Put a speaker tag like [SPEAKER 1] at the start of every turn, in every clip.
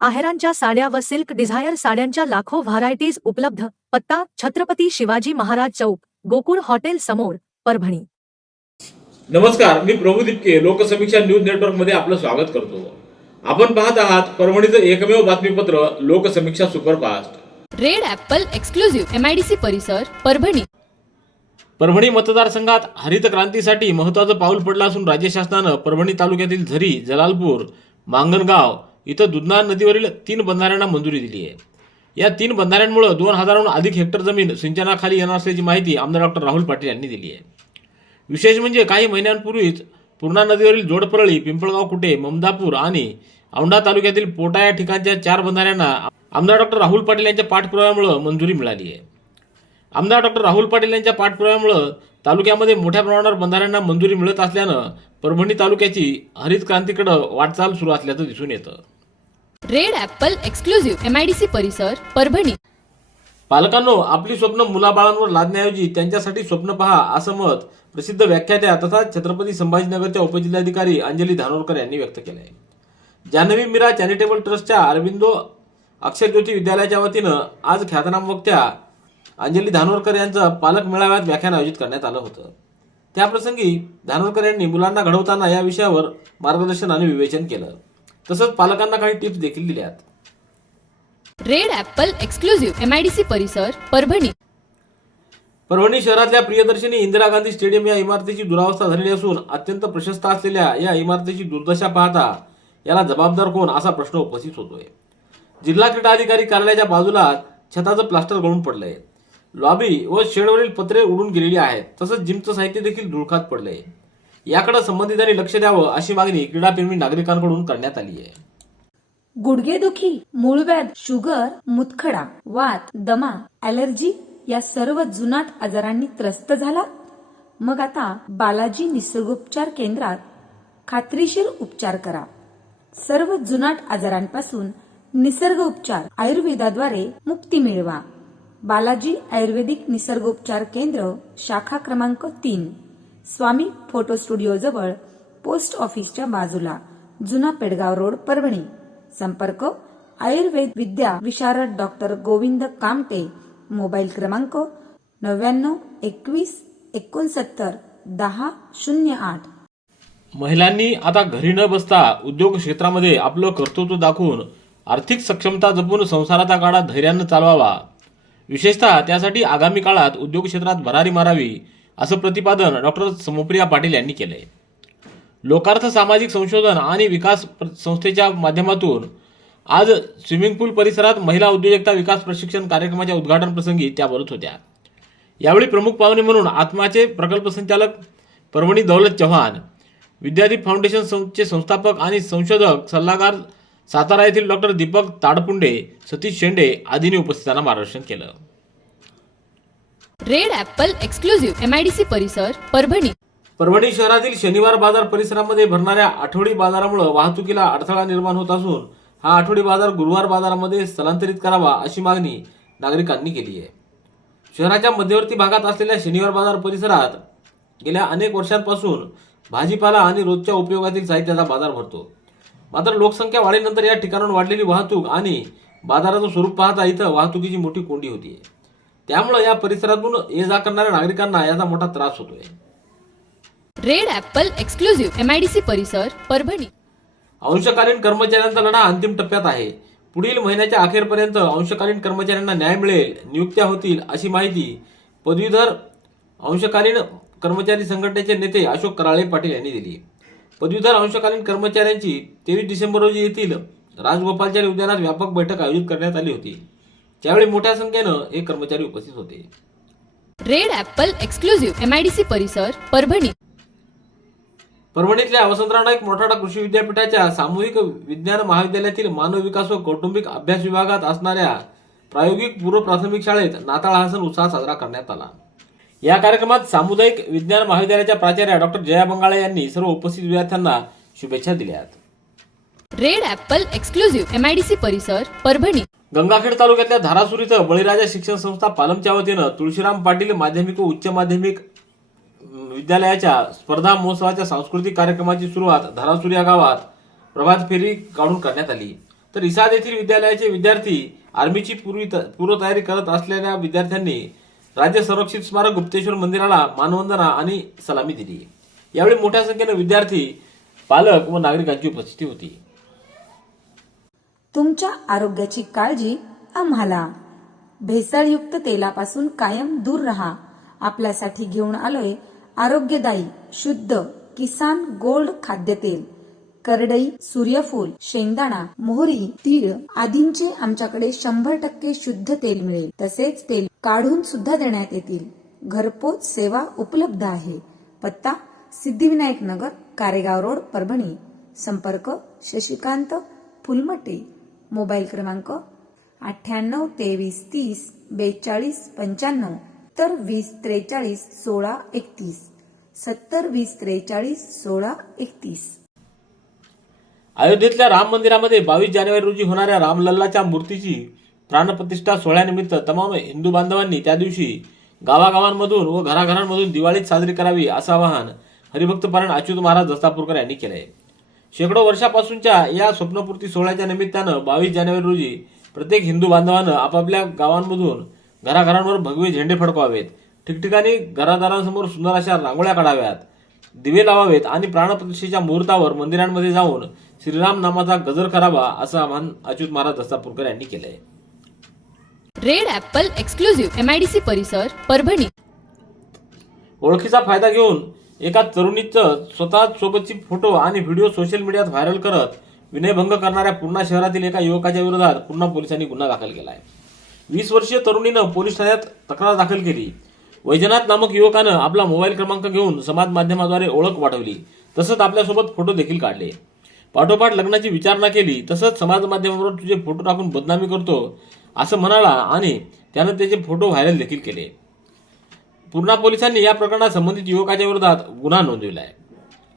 [SPEAKER 1] आहेरांच्या साड्या व silk Dzire साड्यांच्या लाखो व्हरायटीज उपलब्ध. पत्ता छत्रपती शिवाजी महाराज चौक गोकुळ हॉटेल समोर परभणी.
[SPEAKER 2] नमस्कार मी प्रभू दिपके लोकसमीक्षा न्यूज नेटवर्कमध्ये आपलं स्वागत करतो. आपण पाहत आहात परभणीचं एकमेव बातमीपत्र Loksamiksha superfast.
[SPEAKER 3] Red apple exclusive MIDC परिसर परभणी.
[SPEAKER 2] परभणी मतदारसंघात हरित क्रांतीसाठी महत्वाचं पाऊल पडलं असून राज्य शासनानं परभणी तालुक्यातील झरी जलालपूर मांगणगाव इथं दुधना नदीवरील तीन बंधाऱ्यांना मंजुरी दिली आहे. या तीन बंधाऱ्यांमुळे दोन हजाराहून अधिक हेक्टर जमीन सिंचनाखाली येणार असल्याची माहिती आमदार डॉक्टर राहुल पाटील यांनी दिली आहे. विशेष म्हणजे काही महिन्यांपूर्वीच पूर्णा नदीवरील जोडपरळी पिंपळगाव कुटे ममदापूर आणि औंढा तालुक्यातील पोटा या ठिकाणच्या चार बंधाऱ्यांना आमदार डॉक्टर राहुल पाटील यांच्या पाठपुराव्यामुळे मंजुरी मिळाली आहे. आमदार डॉक्टर राहुल पाटील यांच्या पाठपुराव्यामुळे तालुक्यामध्ये मोठ्या प्रमाणावर बंधाऱ्यांना मंजुरी मिळत असल्यानं परभणी तालुक्याची हरित क्रांतीकडं वाटचाल सुरू असल्याचं दिसून येतं.
[SPEAKER 3] रेड ऍपल एक्सक्लुझिव्ह एमआयडीसी परिसर परभणी.
[SPEAKER 2] पालकांनो आपली स्वप्न मुलाबाळांवर लादण्याऐवजी त्यांच्यासाठी स्वप्न पहा असं मत प्रसिद्ध व्याख्यात्या तथा छत्रपती संभाजीनगरच्या उपजिल्हाधिकारी अंजली धानोरकर यांनी व्यक्त केलं आहे जान्हवी मीरा चॅरिटेबल ट्रस्टच्या अरविंदो अक्षरज्योती विद्यालयाच्या वतीनं आज ख्यातनाम वक्त्या अंजली धानोरकर यांचं पालक मेळाव्यात व्याख्यान आयोजित करण्यात आलं होतं. त्याप्रसंगी धानोरकर यांनी मुलांना घडवताना या विषयावर मार्गदर्शन आणि विवेचन केलं. तसंच पालकांना काही टिप्स देखील दिल्यात.
[SPEAKER 3] रेड ॲपल एक्सक्लुझिव्ह एमआयडीसी परिसर परभणी.
[SPEAKER 2] परभणी शहरातल्या प्रियदर्शनी इंदिरा गांधी स्टेडियम या इमारतीची दुरावस्था झालेली असून अत्यंत प्रशस्त असलेल्या या इमारतीची दुर्दशा पाहता याला जबाबदार कोण असा प्रश्न उपस्थित होतोय. जिल्हा क्रीडा अधिकारी कार्यालयाच्या बाजूला छताचं प्लास्टर गळून पडलंय. लॉबी व शेडवरील पत्रे उडून गेलेली आहेत. तसंच जिमचं साहित्य देखील धुळखात पडलंय. याकडे संबंधितांनी लक्ष द्यावं अशी मागणी क्रीडाप्रेमी नागरिकांकडून करण्यात आली आहे.
[SPEAKER 4] गुडघेदुखी मूळव्याध शुगर मुतखडा वात दमा ॲलर्जी या सर्व जुनाट आजारांनी त्रस्त झाला. मग आता बालाजी निसर्गोपचार केंद्रात खात्रीशीर उपचार करा. सर्व जुनाट आजारांपासून निसर्ग उपचार आयुर्वेदाद्वारे मुक्ती मिळवा. बालाजी आयुर्वेदिक निसर्गोपचार केंद्र शाखा क्रमांक तीन. स्वामी फोटो स्टुडिओ जवळ पोस्ट ऑफिसच्या बाजूला जुना पेडगाव रोड परभणी. संपर्क आयुर्वेद विद्या विशारद डॉक्टर गोविंद कामटे. मोबाईल क्रमांक नव्याण्णव एकवीस एकोणसत्तर दहा शून्य आठ.
[SPEAKER 2] महिलांनी आता घरी न बसता उद्योग क्षेत्रामध्ये आपलं कर्तृत्व दाखवून आर्थिक सक्षमता जपून संसाराचा काळा धैर्यानं चालवावा. विशेषतः त्यासाठी आगामी काळात उद्योग क्षेत्रात भरारी मारावी असं प्रतिपादन डॉक्टर समोप्रिया पाटील यांनी केलं आहे लोकार्थ सामाजिक संशोधन आणि विकास प्र- संस्थेच्या माध्यमातून आज स्विमिंग पूल परिसरात महिला उद्योजकता विकास प्रशिक्षण कार्यक्रमाच्या उद्घाटन प्रसंगी त्या बोलत होत्या. यावेळी प्रमुख पाहुणे म्हणून आत्माचे प्रकल्प संचालक परभणी दौलत चव्हाण विद्यादीप फाउंडेशन संस्थेचे संस्थापक आणि संशोधक सल्लागार सातारा येथील डॉक्टर दीपक ताडपुंडे सतीश शेंडे आदींनी उपस्थितांना मार्गदर्शन केलं.
[SPEAKER 3] रेड ऍपल एक्सक्लुझिव्ह एमआयडीसी परिसर परभणी.
[SPEAKER 2] परभणी शहरातील शनिवार बाजार परिसरामध्ये भरणाऱ्या आठवडी बाजारामुळे वाहतुकीला अडथळा निर्माण होत असून हा आठवडी बाजार गुरुवार बाजारामध्ये स्थलांतरित करावा अशी मागणी नागरिकांनी केली आहे. शहराच्या मध्यवर्ती भागात असलेल्या शनिवार बाजार परिसरात गेल्या अनेक वर्षांपासून भाजीपाला आणि रोजच्या उपयोगातील साहित्याचा बाजार भरतो. मात्र लोकसंख्या वाढीनंतर या ठिकाणाहून वाढलेली वाहतूक आणि बाजाराचं स्वरूप पाहता इथं वाहतुकीची मोठी कोंडी होतीये. त्यामुळे या परिसरातून ये जा करणाऱ्या नागरिकांना याचा मोठा त्रास होतोय.
[SPEAKER 3] रेड ॲपल एक्सक्लुझिव्ह एमआयडीसी परिसर परभणी.
[SPEAKER 2] अंशकालीन कर्मचाऱ्यांचा लढा अंतिम टप्प्यात आहे. पुढील महिन्याच्या अखेरपर्यंत अंशकालीन कर्मचाऱ्यांना न्याय मिळेल नियुक्त्या होतील अशी माहिती पदवीधर अंशकालीन कर्मचारी संघटनेचे नेते अशोक कराळे पाटील यांनी दिली. पदवीधर अंशकालीन कर्मचाऱ्यांची तेवीस डिसेंबर रोजी येथील राजगोपालचारी उद्यानात व्यापक बैठक आयोजित करण्यात आली होती. त्यावेळी मोठ्या संख्येनं हे कर्मचारी उपस्थित होते.
[SPEAKER 3] रेड ॲपल एक्सक्लुझिव्ह एमआयडीसी परिसर परभणी.
[SPEAKER 2] परभणीतल्या वसंतराव नाईक मोठाडा कृषी विद्यापीठाच्या सामूहिक विज्ञान महाविद्यालयातील मानव विकास व कौटुंबिक अभ्यास विभागात असणाऱ्या प्रायोगिक पूर्व प्राथमिक शाळेत नाताळ हा सण उत्साहात साजरा करण्यात आला. या कार्यक्रमात सामुदायिक विज्ञान महाविद्यालयाच्या प्राचार्या डॉक्टर जया बंगाळे यांनी सर्व उपस्थित विद्यार्थ्यांना शुभेच्छा दिल्या.
[SPEAKER 3] Red apple exclusive M I D C परिसर परभणी.
[SPEAKER 2] गंगाखेड तालुक्यातल्या धारासूर इथं बळीराजा शिक्षण संस्था पालमच्या वतीनं तुळशीराम पाटील माध्यमिक व उच्च माध्यमिक विद्यालयाच्या स्पर्धा महोत्सवाच्या सांस्कृतिक कार्यक्रमाची सुरुवात धारासूर या गावात प्रभात फेरी काढून करण्यात आली. तर इसाद येथील विद्यालयाचे विद्यार्थी आर्मीची पूर्वी पूर्वतयारी करत असलेल्या विद्यार्थ्यांनी राज्य संरक्षित स्मारक गुप्तेश्वर मंदिराला मानवंदना आणि सलामी दिली. यावेळी मोठ्या संख्येनं विद्यार्थी पालक व नागरिकांची उपस्थिती होती.
[SPEAKER 4] तुमच्या आरोग्याची काळजी आम्हाला. भेसळयुक्त तेलापासून कायम दूर राहा. आपल्यासाठी घेऊन आलोय आरोग्यदायी शुद्ध किसान गोल्ड खाद्यतेल. करडई सूर्यफूल शेंगदाणा मोहरी तीळ आदींचे आमच्याकडे शंभर टक्के शुद्ध तेल मिळेल. तसेच तेल काढून सुद्धा देण्यात येतील. घरपोच सेवा उपलब्ध आहे. पत्ता सिद्धिविनायक नगर कारेगाव रोड परभणी. संपर्क शशिकांत फुलमटे. मोबाईल क्रमांक अठ्ठ्याण्णव तेवीस तीस बेचाळीस पंच्याण्णव तर वीस त्रेचाळीस सोळा एकतीस. सत्तर वीस त्रेचाळीस सोळा एकतीस.
[SPEAKER 2] अयोध्येतल्या राम मंदिरामध्ये बावीस जानेवारी रोजी होणाऱ्या रामलल्लाच्या मूर्तीची प्राणप्रतिष्ठा सोहळ्यानिमित्त तमाम हिंदू बांधवांनी त्या दिवशी गावागावांमधून व घराघरांमधून दिवाळीत साजरी करावी असं आवाहन हरिभक्त पारायण अच्युत महाराज दस्तापूरकर यांनी केलंय. शेकडो वर्षापासूनच्या या स्वप्नपूर्ती सोहळ्याच्या निमित्तानं बावीस जानेवारी रोजी प्रत्येक हिंदू बांधवानं आपापल्या गावांमधून घराघरांवर भगवे झेंडे फडकवावेत. ठिकठिकाणी घरादारांसमोर सुंदर अशा रांगोळ्या काढाव्यात. दिवे लावावेत आणि प्राणप्रतिष्ठेच्या मुहूर्तावर मंदिरांमध्ये जाऊन श्रीराम नामाचा गजर करावा असं आवाहन अच्युत महाराज दस्तापूरकर यांनी केलंय.
[SPEAKER 3] Red apple exclusive M I D C परिसर परभणी.
[SPEAKER 2] ओळखीचा फायदा घेऊन एका तरुणीचं स्वतः सोबतची फोटो आणि व्हिडिओ सोशल मीडियात व्हायरल करत विनयभंग करणाऱ्या पूर्णा शहरातील एका युवकाच्या विरोधात पूर्णा पोलिसांनी गुन्हा दाखल केला आहे वीस वर्षीय तरुणीनं पोलीस ठाण्यात तक्रार दाखल केली. वैजनाथ नामक युवकानं आपला मोबाईल क्रमांक घेऊन समाज माध्यमाद्वारे ओळख वाढवली. तसंच आपल्यासोबत फोटो देखील काढले. पाठोपाठ लग्नाची विचारणा केली. तसंच समाज माध्यमावर तुझे फोटो टाकून बदनामी करतो असं म्हणाला आणि त्यानं त्याचे फोटो व्हायरल देखील केले. पूर्णा पोलिसांनी या प्रकरणात संबंधित युवकाच्या विरोधात गुन्हा नोंदविला आहे.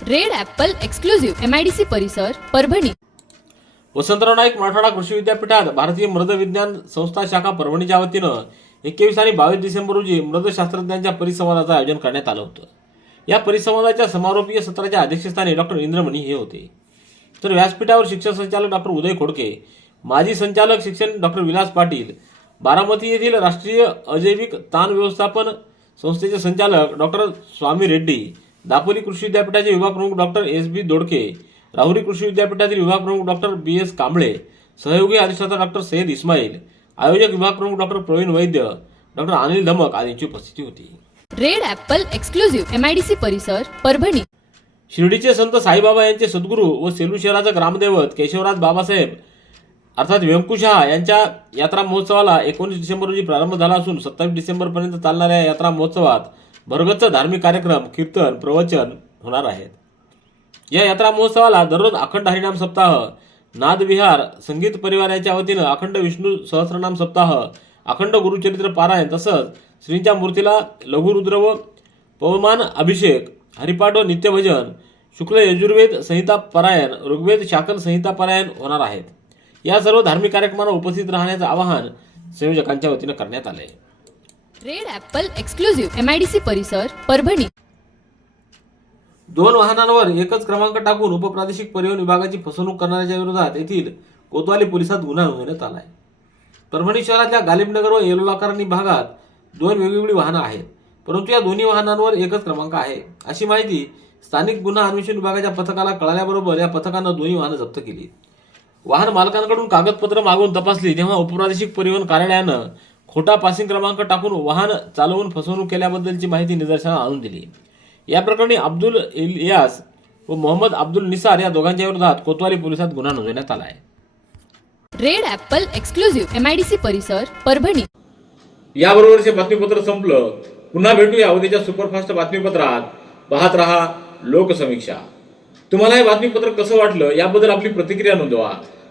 [SPEAKER 3] Red apple exclusive M I D C परिसर परभणी.
[SPEAKER 2] वसंतराव नाईक मराठवाडा कृषी विद्यापीठात भारतीय मृद विज्ञान संस्था शाखा परभणीच्या वतीनं एकवीस आणि बावीस डिसेंबर रोजी मृदशास्त्रज्ञांच्या परिसंवादाचं आयोजन करण्यात आलं होतं. या परिसंवादाच्या समारोपीय सत्राच्या अध्यक्षस्थानी डॉक्टर इंद्रमणी हे होते. तर व्यासपीठावर शिक्षण संचालक डॉक्टर उदय खोडके माजी संचालक शिक्षण डॉक्टर विलास पाटील बारामती येथील राष्ट्रीय अजैविक ताण व्यवस्थापन संस्थेचे संचालक डॉक्टर स्वामी रेड्डी दापोली कृषी विद्यापीठाचे विभाग प्रमुख doctor S B Dodke Rahuri कृषी विद्यापीठातील विभाग प्रमुख डॉक्टर बी एस कांबळे सहयोगी अधिष्ठाता डॉक्टर सय्यद इस्माईल आयोजक विभाग प्रमुख डॉक्टर प्रवीण वैद्य डॉक्टर अनिल धमक आदींची उपस्थिती होती.
[SPEAKER 3] Red apple exclusive M I D C परिसर परभणी.
[SPEAKER 2] शिर्डीचे संत साईबाबा यांचे सद्गुरू व सेलू शहराचा ग्रामदैवत केशवराज बाबासाहेब अर्थात व्यंकुशहा यांच्या यात्रा महोत्सवाला एकोणीस डिसेंबर रोजी प्रारंभ झाला असून सत्तावीस डिसेंबरपर्यंत चालणाऱ्या यात्रा महोत्सवात भरगच्च धार्मिक कार्यक्रम कीर्तन प्रवचन होणार आहेत. या यात्रा महोत्सवाला दररोज अखंड हरिनाम सप्ताह नादविहार संगीत परिवाराच्या वतीनं अखंड विष्णू सहस्रनाम सप्ताह अखंड गुरुचरित्र पारायण तसंच श्रींच्या मूर्तीला लघुरुद्र व पवमान अभिषेक हरिपाठ व नित्यभजन शुक्ल यजुर्वेद संहिता पारायण ऋग्वेद शाकन संहिता पारायण होणार आहेत. या सर्व धार्मिक कार्यक्रमांना उपस्थित राहण्याचं आवाहन संयोजकांच्या वतीनं करण्यात आलं आहे
[SPEAKER 3] red apple exclusive M I D C परिसर परभणी.
[SPEAKER 2] दोन वाहनांवर एकच क्रमांक टाकून उपप्रादेशिक परिवहन विभागाची फसवणूक करणाऱ्याच्या विरोधात येथील कोतवाली पोलिसात गुन्हा नोंदवण्यात आला आहे परभणी शहरातल्या गालिबनगर व येलोलाकरणी भागात दोन वेगवेगळी वाहनं आहेत. परंतु या दोन्ही वाहनांवर एकच क्रमांक आहे. अशी माहिती स्थानिक गुन्हा अन्वेषण विभागाच्या पथकाला कळाल्याबरोबर या पथकानं दोन्ही वाहनं जप्त केली. वाहन मालकांकडून कागदपत्र मागून तपासली तेव्हा उपप्रादेशिक परिवहन कार्यालयानं खोटा पासिंग क्रमांक टाकून वाहन चालवून फसवणूक केल्याबद्दलची माहिती निदर्शनास आणून दिली. या प्रकरणी अब्दुल इलियास व मोहम्मद अब्दुल निसार या दोघांच्या विरोधात कोतवाली पोलिसात गुन्हा नोंदवण्यात आला आहे.
[SPEAKER 3] Red apple exclusive M I D C परिसर परभणी.
[SPEAKER 2] याबरोबरचे बातमीपत्र संपलं. पुन्हा भेटूया उद्याच्या सुपरफास्ट बातमीपत्रात. पाहत रहा लोकसमीक्षा. तुम्हाला हे बातमीपत्र कसं वाटलं याबद्दल आपली प्रतिक्रिया नोंदवा.